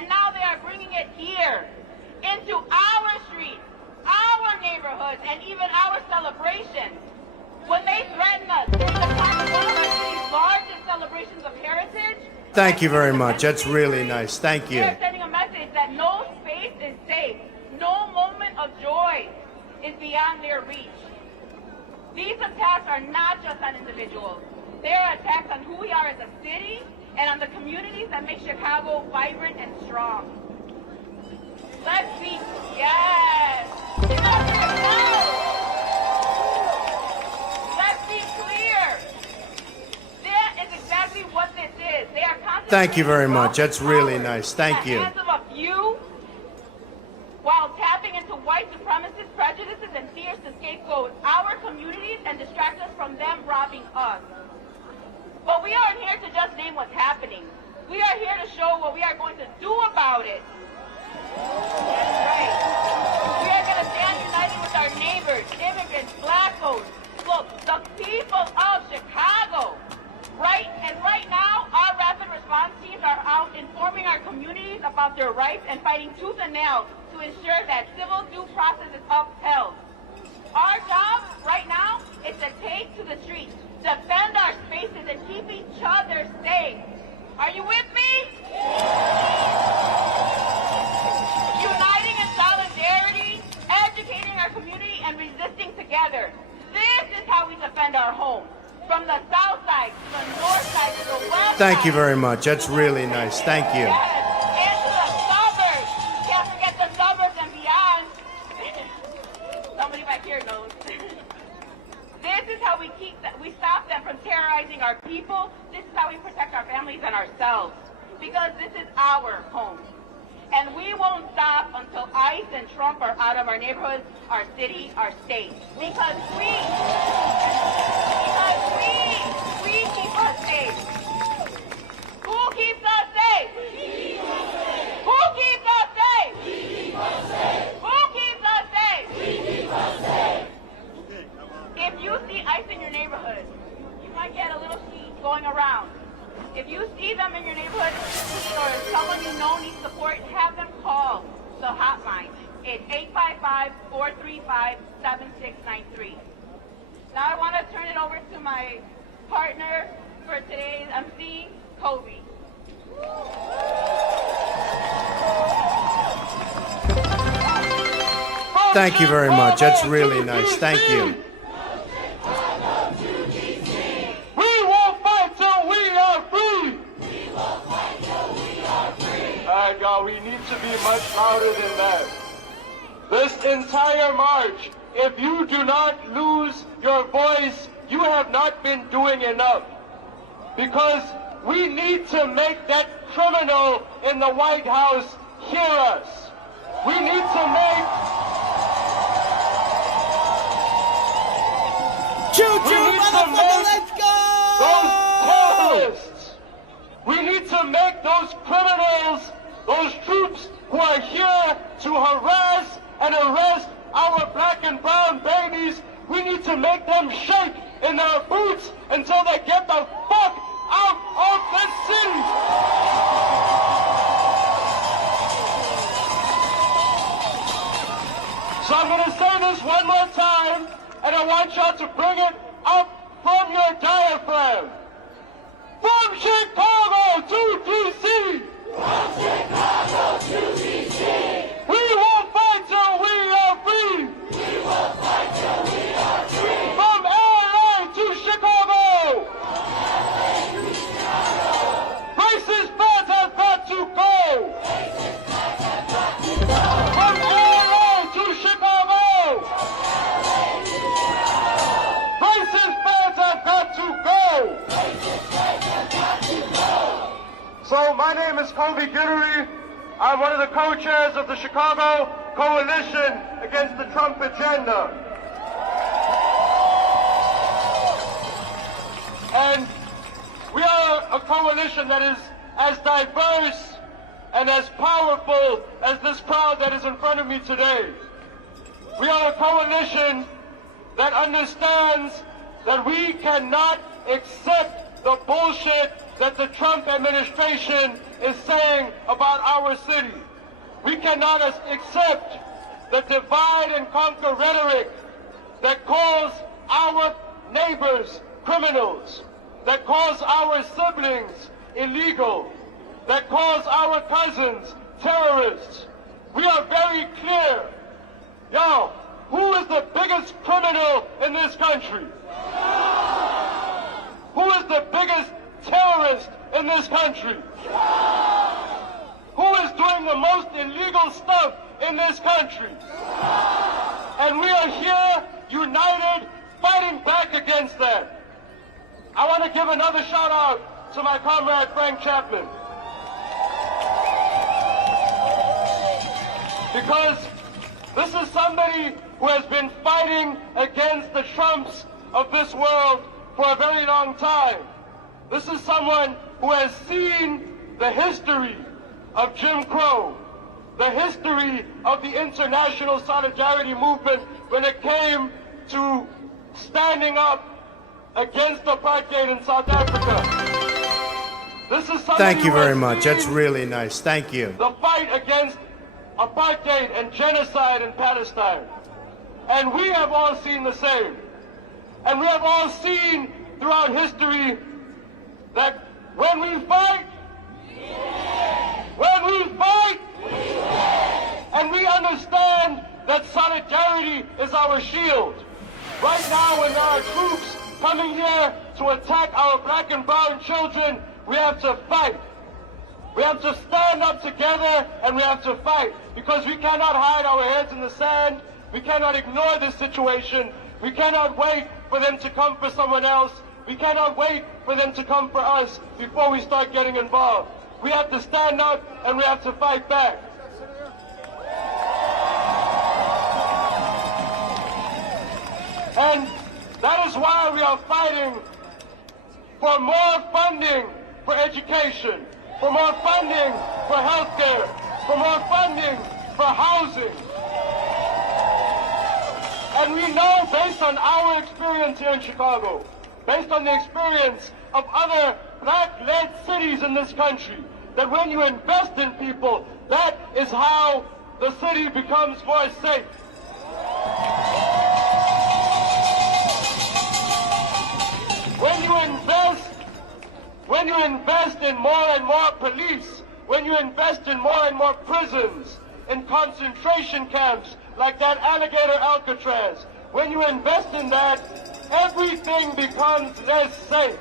And now they are bringing it here, into our streets, our neighborhoods, and even our celebrations. When they threaten us during the time of one of our city's largest celebrations of heritage. Thank you very much. That's really nice. Thank you. They're sending a message that no space is safe. No moment of joy is beyond their reach. These attacks are not just on individuals. They are attacks on who we are as a city and on the communities that make Chicago vibrant and strong. Let's be, yes. Let's be clear. That is exactly what this is. They are constantly. Thank you very much. That's really nice. Thank you. At the hands of a few, while tapping into white supremacist prejudices and fears to scapegoat our communities and distract us from them robbing us. But we aren't here to just name what's happening. We are here to show what we are going to do about it. That's right. We are going to stand united with our neighbors, immigrants, black folks, look, the people of Chicago. Right now, our rapid response teams are out informing our communities about their rights and fighting tooth and nail to ensure that civil due process is upheld. Our job right now is to take to the streets, defend our spaces, and keep each other safe. Are you with me? Uniting in solidarity, educating our community, and resisting together. This is how we defend our home. From the south side to the north side to the west side. Thank you very much. That's really nice. Thank you. Yes, and to the suburbs. Can't forget the suburbs and beyond. Somebody back here knows. This is how we stop them from terrorizing our people. This is how we protect our families and ourselves. Because this is our home. And we won't stop until ICE and Trump are out of our neighborhoods, our city, our state. Because we keep us safe. Who keeps us safe? Who keeps us safe? Who keeps us safe? If you see ICE in your neighborhood, you might get a little sheet going around. If you see them in your neighborhood or someone you know needs support, have them call the hotline. It's 855-435-7693. Now I want to turn it over to my partner for today's MC, Kobe. Thank you very much. That's really nice. Thank you. Y'all, we need to be much louder than that. This entire march, if you do not lose your voice, you have not been doing enough. Because we need to make that criminal in the White House hear us. We need to make... Choo-choo, motherfucker, let's go! Those terrorists. We need to make those criminals, those troops who are here to harass and arrest our black and brown babies, we need to make them shake in their boots until they get the fuck out of this city. So I'm going to say this one more time, and I want y'all to bring it up from your diaphragm. From Chicago to D.C. From Chicago to D.C. We will fight till we are free. We will fight till we are free. From L.A. to Chicago. From L.A. to Chicago. Racist bans have got to go. Racist bans have got to go. From L.A. to Chicago. From L.A. to Chicago. Racist bans have got to go. Racist bans have got to go. So my name is Kobe Guidry. I'm one of the co-chairs of the Chicago Coalition Against the Trump Agenda. And we are a coalition that is as diverse and as powerful as this crowd that is in front of me today. We are a coalition that understands that we cannot accept the bullshit that the Trump administration is saying about our city. We cannot accept the divide and conquer rhetoric that calls our neighbors criminals, that calls our siblings illegal, that calls our cousins terrorists. We are very clear. Yo, who is the biggest criminal in this country? Who is the biggest terrorist in this country? Who is doing the most illegal stuff in this country? And we are here, united, fighting back against that. I want to give another shout out to my comrade Frank Chapman. Because this is somebody who has been fighting against the Trumps of this world for a very long time. This is someone who has seen the history of Jim Crow, the history of the international solidarity movement when it came to standing up against apartheid in South Africa. This is Thank you very much. That's really nice. Thank you. The fight against apartheid and genocide in Palestine. And we have all seen the same. And we have all seen throughout history that when we fight, and we understand that solidarity is our shield. Right now, when there are troops coming here to attack our black and brown children, we have to fight. We have to stand up together and we have to fight, because we cannot hide our heads in the sand. We cannot ignore this situation. We cannot wait for them to come for someone else. We cannot wait for them to come for us before we start getting involved. We have to stand up and we have to fight back. And that is why we are fighting for more funding for education, for more funding for healthcare, for more funding for housing. And we know, based on our experience here in Chicago, based on the experience of other black-led cities in this country, that when you invest in people, that is how the city becomes more safe. When you invest in more and more police, when you invest in more and more prisons, in concentration camps like that Alligator Alcatraz, when you invest in that, everything becomes less safe.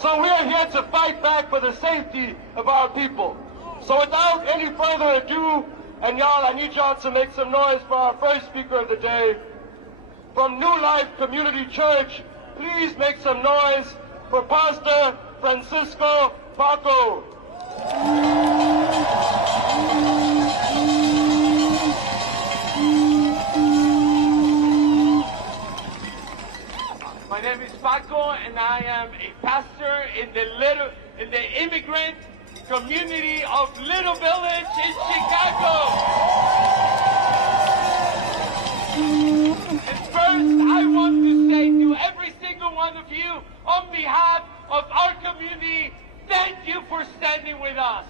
So we are here to fight back for the safety of our people. So without any further ado, and y'all, I need y'all to make some noise for our first speaker of the day. From New Life Community Church, please make some noise for Pastor Francisco Paco. My name is Paco, and I am a pastor in the immigrant community of Little Village in Chicago. And first, I want to say to every single one of you, on behalf of our community, thank you for standing with us.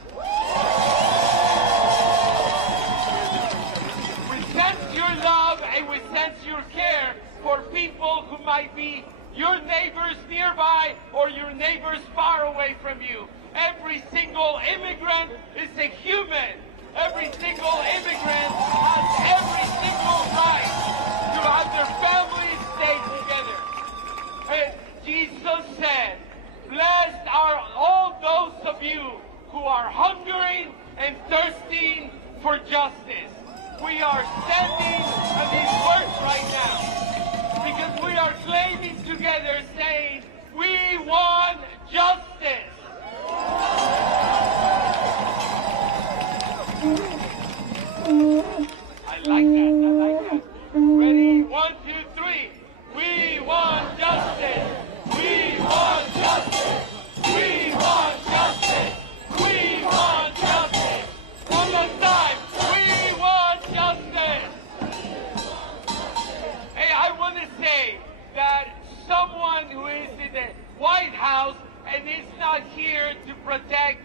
We sense your love and we sense your care for people who might be your neighbors nearby or your neighbors far away from you. Every single immigrant is a human. Every single immigrant has every single right to have their families stay together. And Jesus said, blessed are all those of you who are hungering and thirsting for justice. We are standing on these words right now because we are claiming together, saying, we want justice. I like that. Ready? 1, 2, 3. We want justice. We want justice. We want justice. We want justice. One more time. We want justice. Hey, I want to say that someone who is in the White House and is not here to protect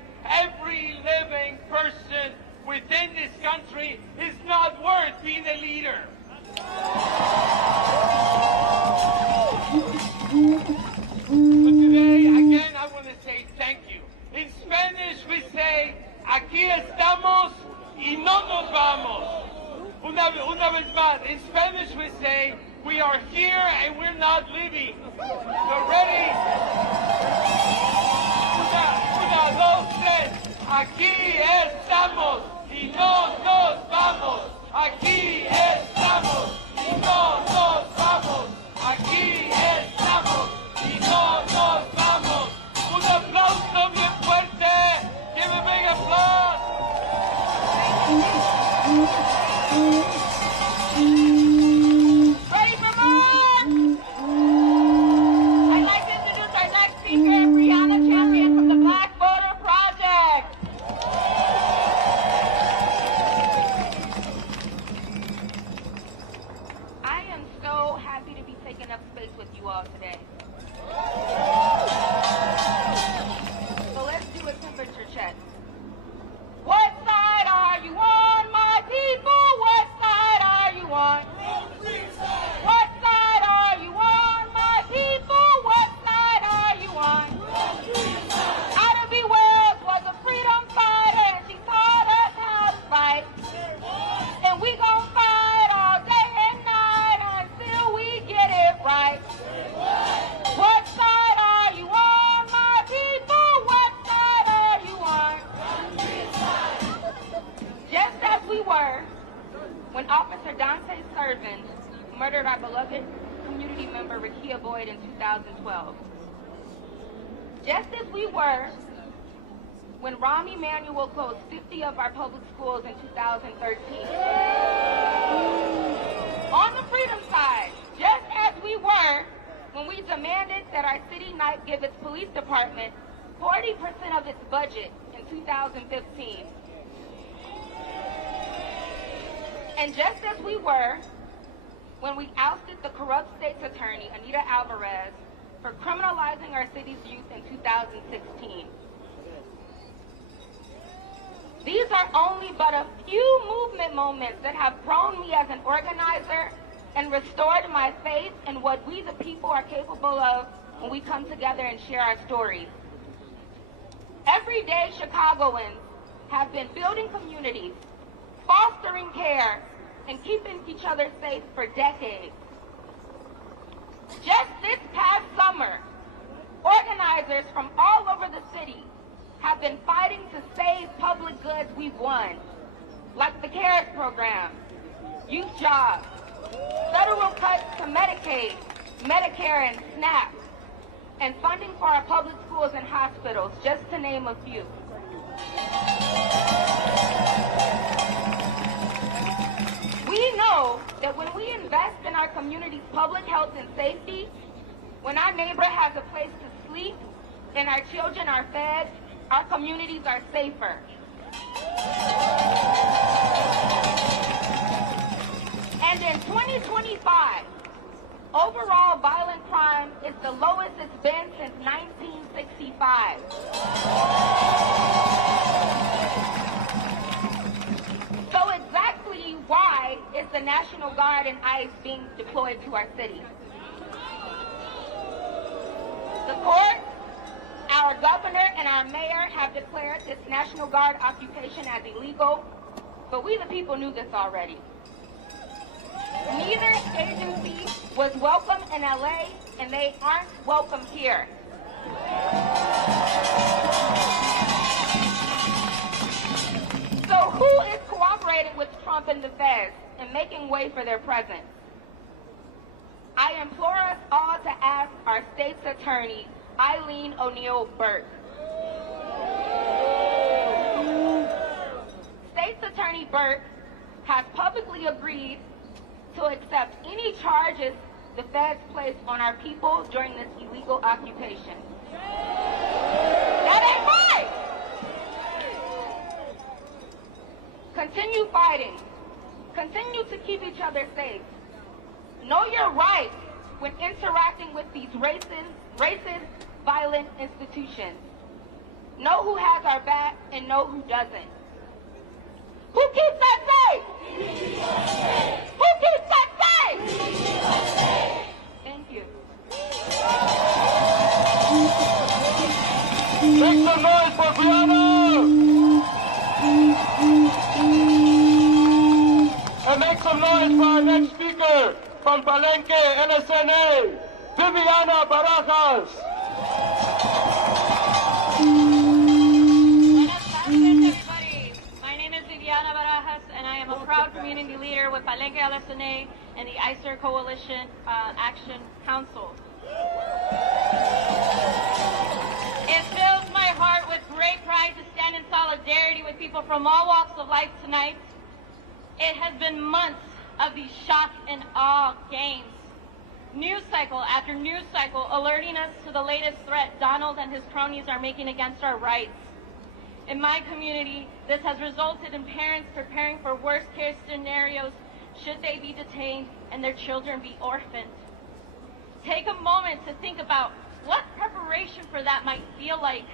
within this country is not worth being a leader. But today, again, I want to say thank you. In Spanish, we say, aquí estamos y no nos vamos. Una vez más, in Spanish, we say, we are here and we're not leaving. So ready? Una, dos, tres. Aquí estamos y no nos vamos. Aquí estamos y no nos vamos. Aquí estamos y no nos vamos. Un aplauso bien fuerte. Give a big applause. Ready for more? I'd like to introduce our next speaker, Brianna Champion from the Black Voter Project. I am so happy to be taking up space with you all today. So let's do a temperature check. What side are you on, my people? What side are you on? What side are you on, my people? What side are you on? Ida B. Wells was a freedom fighter, and she taught us how to fight. And we gon' fight all day and night until we get it right. What side are you on, my people? What side are you on? Just as we were when Officer Dante Servant murdered our beloved community member Rekia Boyd in 2012. Just as we were when Rahm Emanuel closed 50 of our public schools in 2013. On the freedom side, just as we were when we demanded that our city not give its police department 40% of its budget in 2015. And just as we were when we ousted the corrupt state's attorney, Anita Alvarez, for criminalizing our city's youth in 2016. These are only but a few movement moments that have grown me as an organizer and restored my faith in what we the people are capable of when we come together and share our stories. Everyday Chicagoans have been building communities, fostering care, and keeping each other safe for decades. Just this past summer, organizers from all over the city have been fighting to save public goods we've won, like the CARES program, youth jobs, federal cuts to Medicaid, Medicare, and SNAP, and funding for our public schools and hospitals, just to name a few. We know that when we invest in our community's public health and safety, when our neighbor has a place to sleep and our children are fed, our communities are safer. And in 2025, overall violent crime is the lowest it's been since 1965. So exactly why is the National Guard and ICE being deployed to our city? The court, our governor, and our mayor have declared this National Guard occupation as illegal, but we the people knew this already. Neither agency was welcome in LA, and they aren't welcome here. So who is cooperating with Trump and the feds and making way for their presence? I implore us all to ask our state's attorney, Eileen O'Neill Burke. State's Attorney Burke has publicly agreed to accept any charges the feds place on our people during this illegal occupation. That ain't right! Continue fighting. Continue to keep each other safe. Know your rights when interacting with these racist, violent institutions. Know who has our back and know who doesn't. Who keeps that safe? Who keeps that safe? Thank you. Make some noise for Brianna! And make some noise for our next speaker from Palenque, NSNA, Viviana Barajas. Buenas tardes, everybody. My name is Viviana Barajas, and I am a proud community leader with Palenque LSNA and the ICER Coalition Action Council. It fills my heart with great pride to stand in solidarity with people from all walks of life tonight. It has been months of these shock and awe games. News cycle after news cycle alerting us to the latest threat Donald and his cronies are making against our rights. In my community, this has resulted in parents preparing for worst-case scenarios should they be detained and their children be orphaned. Take a moment to think about what preparation for that might feel like.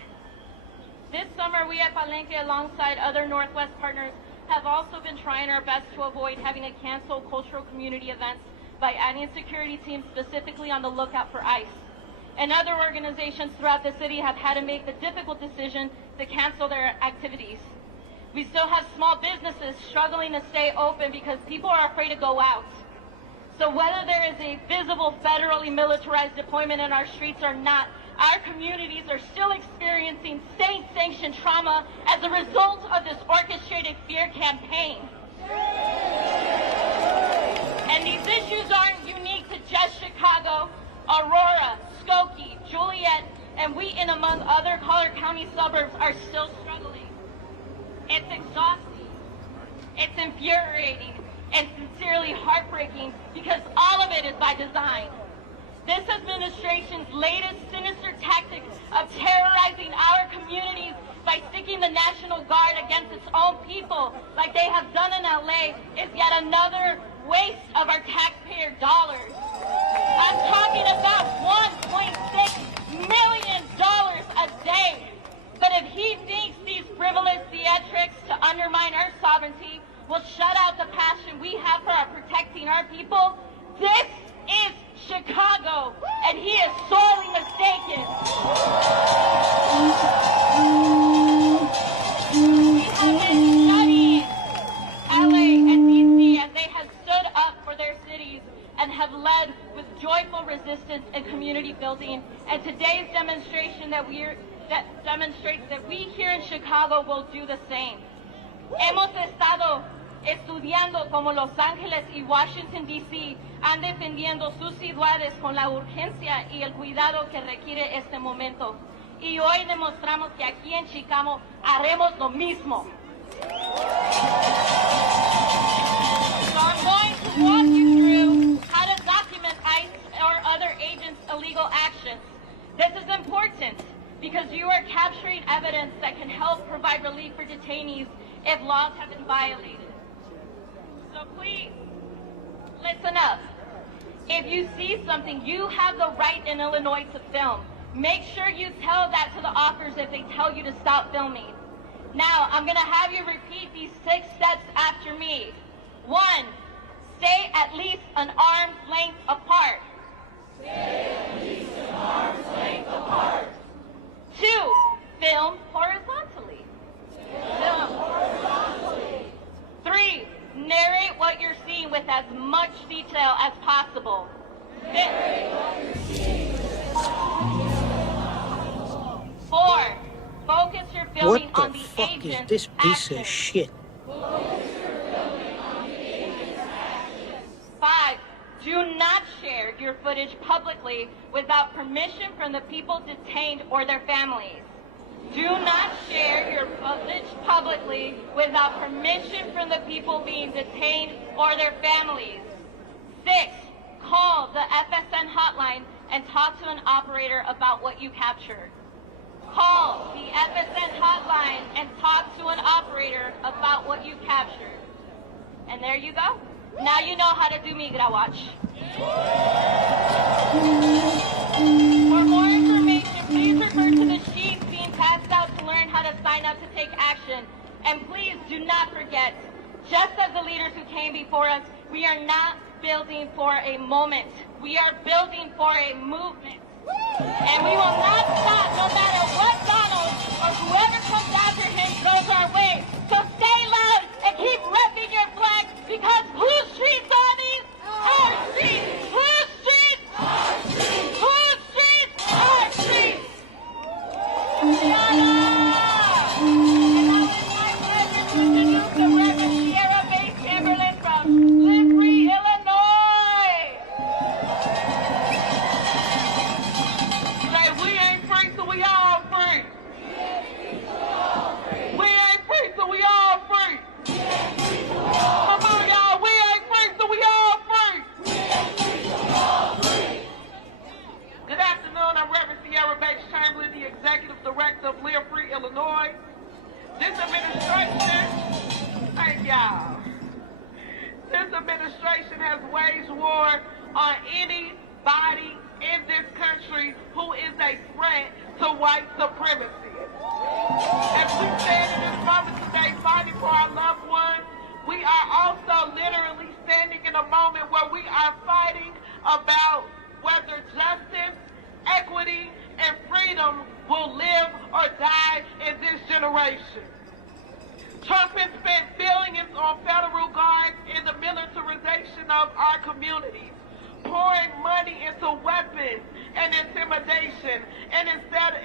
This summer, we at Palenque, alongside other Northwest partners, have also been trying our best to avoid having to cancel cultural community events by adding security teams specifically on the lookout for ICE. And other organizations throughout the city have had to make the difficult decision to cancel their activities. We still have small businesses struggling to stay open because people are afraid to go out. So whether there is a visible federally militarized deployment in our streets or not, our communities are still experiencing state-sanctioned trauma as a result of this orchestrated fear campaign. And these issues aren't unique to just Chicago. Aurora, Skokie, Juliet, and Wheaton, among other Collier County suburbs, are still struggling. It's exhausting, it's infuriating, and sincerely heartbreaking because all of it is by design. This administration's latest sinister tactic of terrorizing our communities by sticking the National Guard against its own people like they have done in LA is yet another waste of our taxpayer dollars. I'm talking about $1.6 million a day. But if he thinks these frivolous theatrics to undermine our sovereignty will shut out the passion we have for protecting our people, this is Chicago, and he is sorely mistaken. We have been studying LA and DC as they have stood up for their cities and have led with joyful resistance and community building. And today's demonstration that demonstrates that we here in Chicago will do the same. Hemos estado estudiando como Los Ángeles y Washington, D.C. han defendiendo sus ciudades con la urgencia y el cuidado que requiere este momento. Y hoy demostramos que aquí en Chicago haremos lo mismo. So I'm going to walk you through how to document ICE or other agents' illegal actions. This is important because you are capturing evidence that can help provide relief for detainees if laws have been violated. So please, listen up. If you see something, you have the right in Illinois to film. Make sure you tell that to the officers if they tell you to stop filming. Now, I'm going to have you repeat these 6 steps after me. 1, stay at least an arm's length apart. Stay at least an arm's length apart. 2, film horizontally. Film horizontally. 3, narrate what you're seeing with as much detail as possible. Narrate what you're seeing with as much detail as possible. 4, focus your filming on the agent's What the fuck is this piece of shit? Focus your filming on the agent's actions. 5, do not share your footage publicly without permission from the people detained or their families. Do not share your footage publicly without permission from the people being detained or their families. 6, call the FSN hotline and talk to an operator about what you captured. Call the FSN hotline and talk to an operator about what you captured. And there you go. Now you know how to do Migra Watch. For more information, please refer to the sheets being passed out to learn how to sign up to take action. And please do not forget Just as the leaders who came before us, we are not building for a moment. We are building for a movement. And we will not stop no matter what Donald or whoever comes after him throws our way. So stay loud and keep repping your flag, because whose streets are these? Our streets! Whose streets? Our streets! Whose streets? Our streets! Shut up! And now it's my pleasure to introduce the Reverend Sierra Bates Chamberlain from Live Free, Illinois! Say, we ain't free, so we all free. We ain't free, so we all free. Come on, y'all. We ain't free, so we all free. Good afternoon. I'm Reverend Sierra Bates Chamberlain, the Executive Director of Live Free, Illinois. This administration, thank y'all. This administration has waged war on anybody in this country who is a threat to white supremacy. As we stand in this moment today fighting for our loved ones, we are also literally standing in a moment where we are fighting about whether justice, equity, and freedom will live or die in this generation. Trump has spent billions on federal guards and the militarization of our communities, pouring money into weapons and intimidation, and instead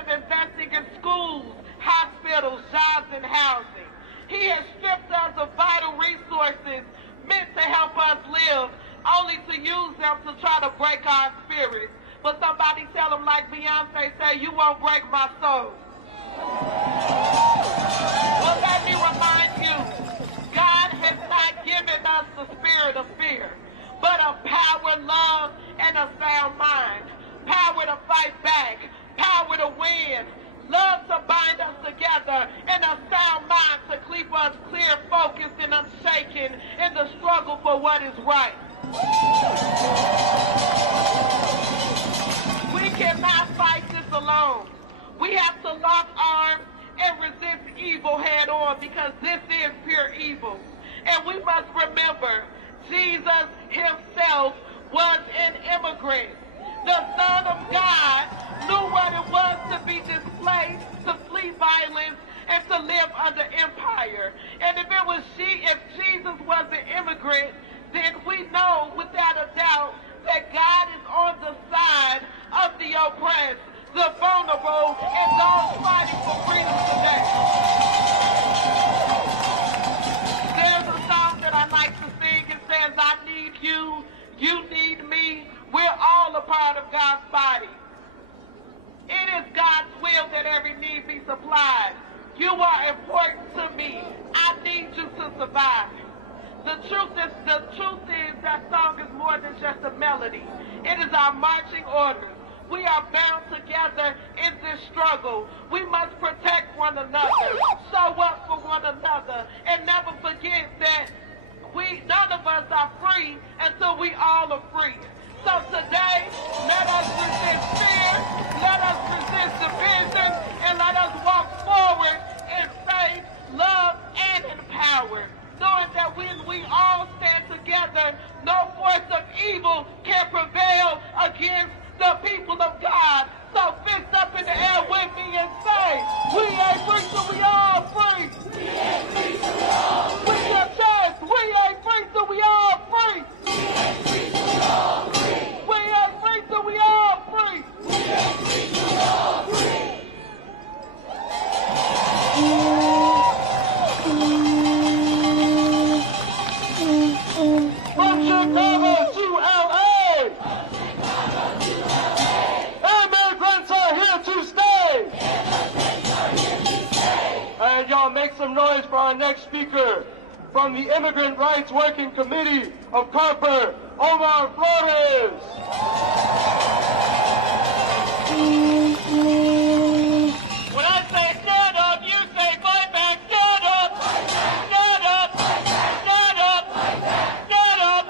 of investing in schools, hospitals, jobs, and housing. He has stripped us of vital resources meant to help us live, only to use them to try to break our spirits. But somebody tell him, like Beyonce say, you won't break my soul. Well, let me remind you, God has not given us the spirit of fear, but of power, love, and a sound mind. Power to fight back, power to win, love to bind us together, and a sound mind to keep us clear, focused, and unshaken in the struggle for what is right. We cannot fight this alone. We have to lock arms and resist evil head on, because this is pure evil. And we must remember, Jesus himself was an immigrant. The Son of God knew what it was to be displaced, to flee violence, and to live under empire. And if Jesus was an immigrant, then we know without a doubt that God is on the side of the oppressed, the vulnerable, and those fighting for freedom today. There's a song that I like to sing. It says, I need you, you need me. We're all a part of God's body. It is God's will that every need be supplied. You are important to me. I need you to survive. The truth is that song is more than just a melody. It is our marching orders. We are bound together in this struggle. We must protect one another, show up for one another, and never forget that none of us are free until we all are free. So today, let us resist fear, let us resist division, and let us walk forward in faith, love, and in power, knowing that when we all stand together, no force of evil can prevail against the people of God. So fist up in the air with me and say, we ain't free till we all free. We ain't free till we all free. With your chest, we ain't free till we all free. We ain't free till we all free. We ain't free till we all free. We ain't free till we all free. From Chicago to LA. Immigrants are here to stay. And y'all make some noise for our next speaker from the Immigrant Rights Working Committee of Carper, Omar Flores. When I say stand up, you say fight back. Stand up. Stand up. Stand up. Stand up.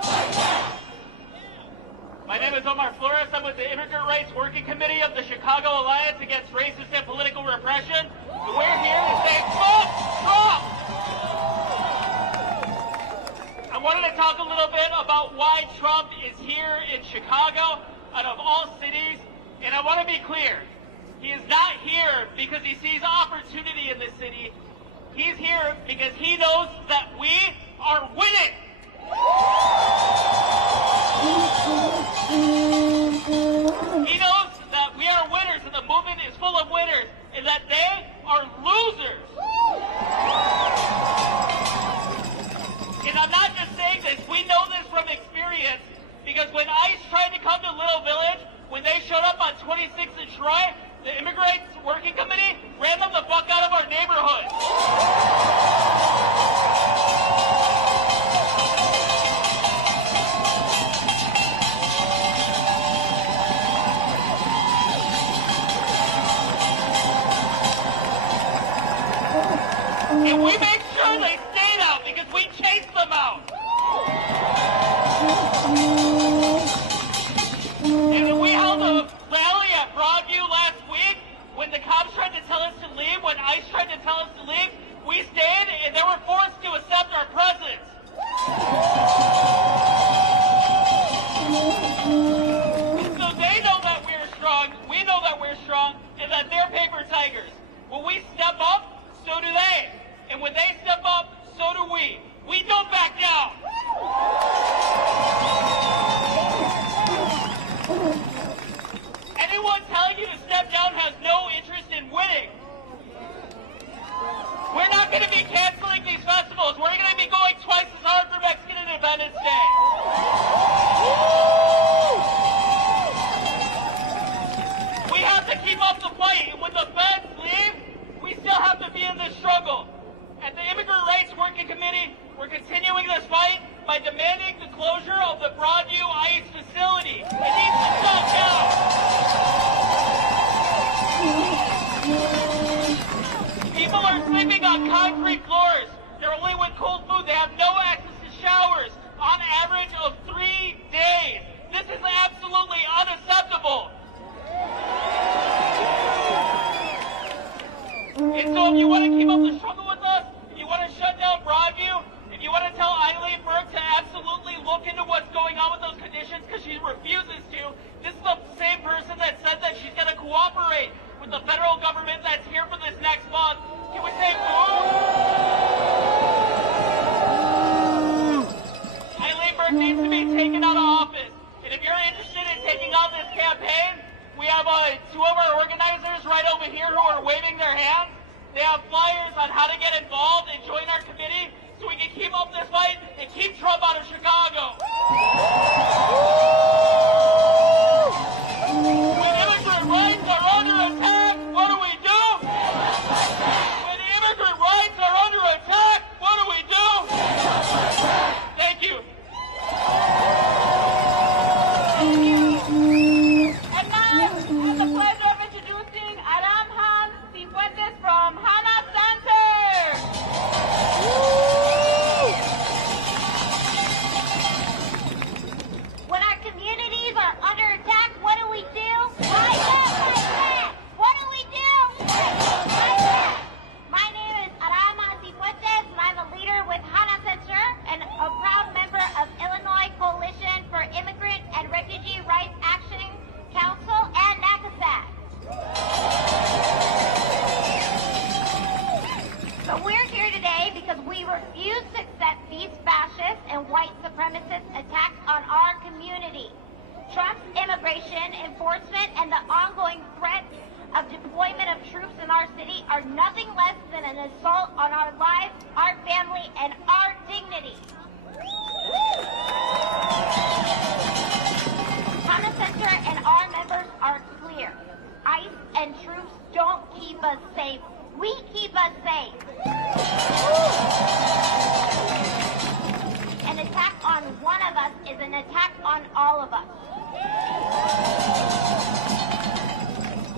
My name is Omar Flores. I'm with the Immigrant Rights Working Committee of the Chicago Alliance Against Racist and Political Repression. So we're here to say, fuck Trump! talk a little bit about why Trump is here in Chicago, out of all cities. And I want to be clear. He is not here because he sees opportunity in this city. He's here because he knows that we are winning. He knows that we are winners and the movement is full of winners and that they are losers. And I'm not just saying this, we know this from experience, because when ICE tried to come to Little Village, when they showed up on 26th and Troy, the Immigrants Working Committee ran them the fuck out of our neighborhood. And we made sure they stayed out because we chased them out. And we held a rally at Broadview last week when the cops tried to tell us to leave, when ICE tried to tell us to leave. We stayed and they were forced to accept our presence. So they know that we're strong, we know that we're strong, and that they're paper tigers. When we step up, so do they. And when they step up, so do we. We don't back down. Anyone telling you to step down has no interest in winning. We're not going to be canceling these festivals. We're going to be going twice as hard for Mexican Independence Day. We have to keep up the fight. And when the feds leave, we still have to be in this struggle. At the Immigrant Rights Working Committee, we're continuing this fight by demanding the closure of the Broadview ICE facility. It needs to stop now. People are sleeping on concrete floors. They're only with cold food. They have no access to showers on average of 3 days. This is absolutely unacceptable. And so if you want to keep up the struggle with us, if you want to shut down Broadview, if you want to tell Eileen Burke to absolutely look into what's going on with those conditions because she refuses to, this is the same person that said that she's going to cooperate with the federal government that's here for this next month. Can we say boo? Eileen Burke needs to be taken out of office. And if you're interested in taking on this campaign, we have two of our organizers right over here who are waving their hands. They have flyers on how to get involved and join our committee so we can keep up this fight and keep Trump out of Chicago. When immigrant rights are under attack, what do we do? When immigrant rights are under attack, what do we do? Thank you. And now, I have the pleasure of introducing Aram Han Cifuentes from Hana Center. When our communities are under attack, what do we do? Rise up, fight back! What do we do? Rise up, fight back! My name is Arama Cifuentes, and I'm a leader with Hana Center and a proud member of Illinois Coalition for Immigrant and Refugee Rights Action Council and NACASAT. So we're here today because we refuse to accept these fascist and white supremacist attacks on our community. Trump's immigration enforcement and the ongoing threats of deployment of troops in our city are nothing less than an assault on our lives, our family, and our dignity. Hana Center and our members are clear. ICE and troops don't keep us safe. We keep us safe. An attack on one of us is an attack on all of us.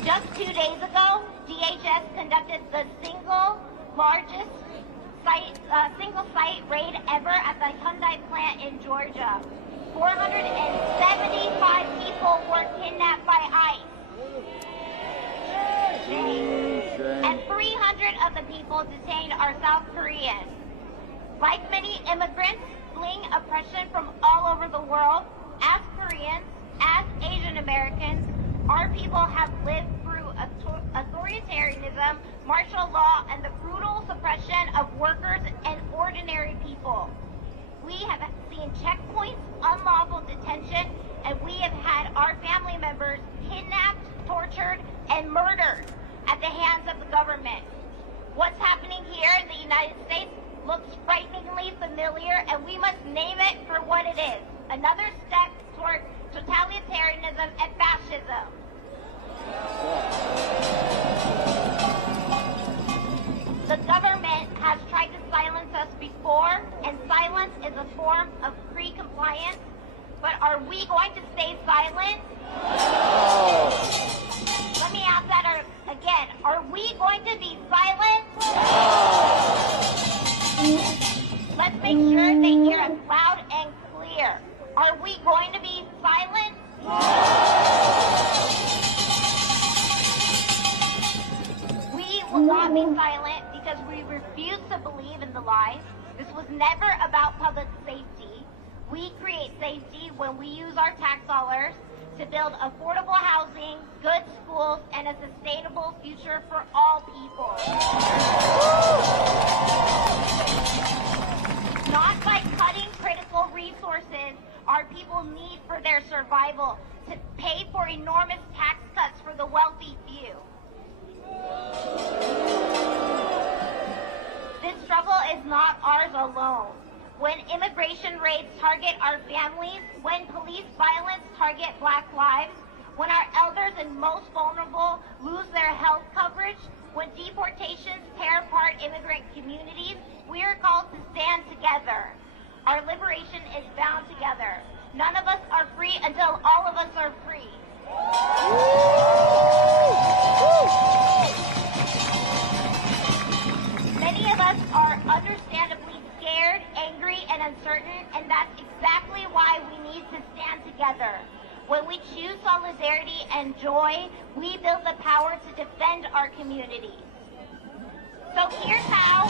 Just 2 days ago, DHS conducted the single site raid ever at the Hyundai plant in Georgia. 475 people were kidnapped by ICE. And 300 of the people detained are South Korean. Like many immigrants fleeing oppression from all over the world, as Koreans, as Asian Americans, our people have lived through authoritarianism, martial law, and the brutal suppression of workers and ordinary people. We have seen checkpoints, unlawful detention, and we have had our family members kidnapped, tortured, and murdered at the hands of the government. What's happening here in the United States looks frighteningly familiar, and we must name it for what it is. Another step toward totalitarianism and fascism. The government has tried to silence us before, and silence is a form of pre-compliance. But are we going to stay silent? Let me ask that again. Are we going to be silent? Let's make sure they hear us loud and clear. Are we going to be silent? We will not be silent because we refuse to believe in the lies. This was never about public safety. We create safety when we use our tax dollars to build affordable housing, good schools, and a sustainable future for all people. Not by cutting critical resources our people need for their survival to pay for enormous tax cuts for the wealthy few. This struggle is not ours alone. When immigration raids target our families, when police violence target Black lives, when our elders and most vulnerable lose their health coverage, when deportations tear apart immigrant communities, we are called to stand together. Our liberation is bound together. None of us are free until all of us are free. Many of us are understandably scared, angry, and uncertain, and that's exactly why we need to stand together. When we choose solidarity and joy, we build the power to defend our communities. So here's how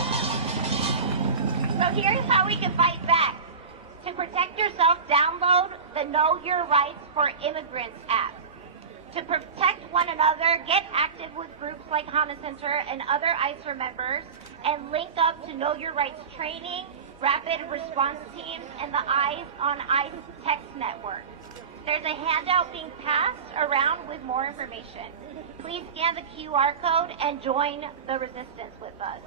we can fight back. To protect yourself, download the Know Your Rights for Immigrants app. To protect one another, get active with groups like HANA Center and other ICER members, and link up to Know Your Rights training, rapid response teams, and the Eyes on ICE text network. There's a handout being passed around with more information. Please scan the QR code and join the resistance with us.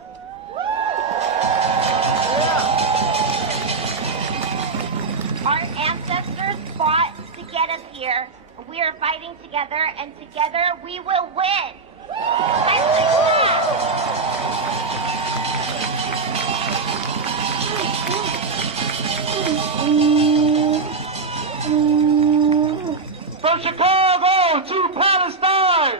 Our ancestors fought to get us here. We are fighting together, and together we will win. From Chicago to Palestine.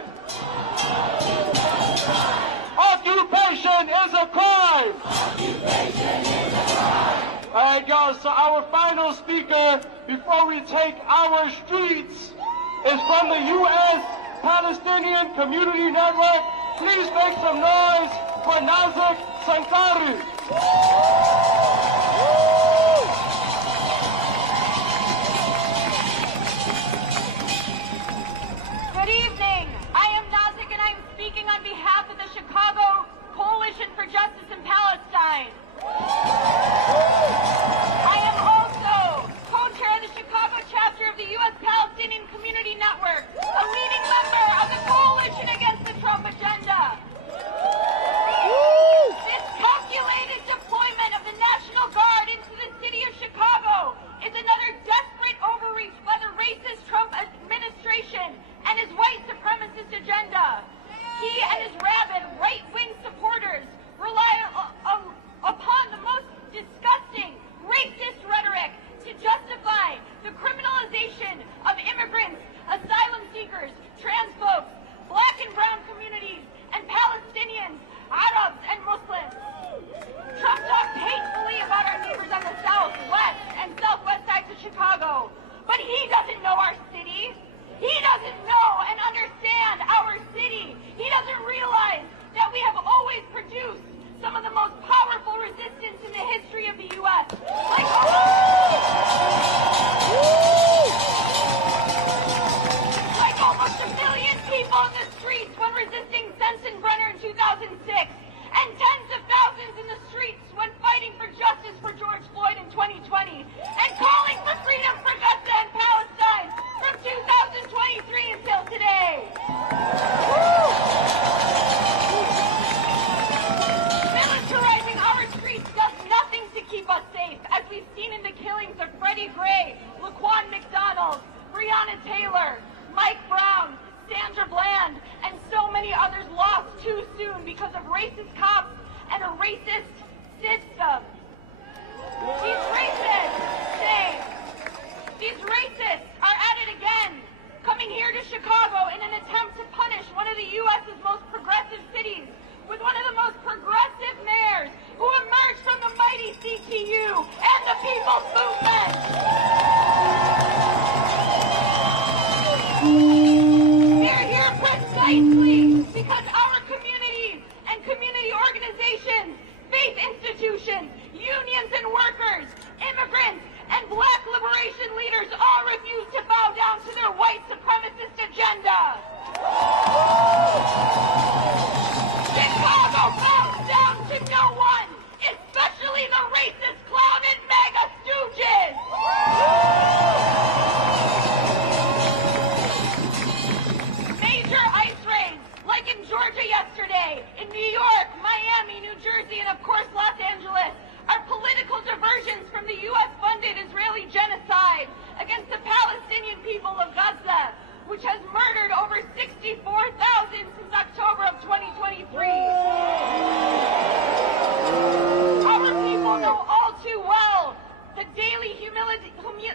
Occupation is a crime. All right, y'all, so our final speaker before we take our streets is from the U.S. Palestinian Community Network. Please make some noise for Nazik Sankari. Good evening. I am Nazik, and I'm speaking on behalf of the Chicago Coalition for Justice in Palestine. I am also co-chair of the Chicago chapter of the U.S. Palestinian Community Network, a leading member of the Coalition Against the Trump Agenda. This calculated deployment organizations, unions and workers, immigrants, and black liberation leaders all refuse to bow down to their white supremacist agenda. Chicago bows down to no one, especially the racist clown and MAGA stooges. Major ice raids, like in Georgia yesterday, in New York, Miami, New Jersey, and of course Los Angeles, are political diversions from the U.S.-funded Israeli genocide against the Palestinian people of Gaza, which has murdered over 64,000 since October of 2023. Our people know all too well the daily humiliation,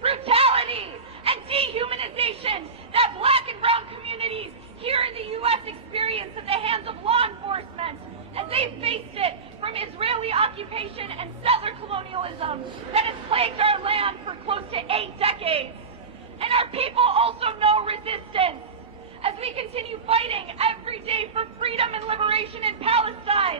brutality, and dehumanization that black and brown communities here in the U.S. experience at the hands of law enforcement, as they faced it from Israeli occupation and settler colonialism that has plagued our land for close to 8 decades. And our people also know resistance as we continue fighting every day for freedom and liberation in Palestine.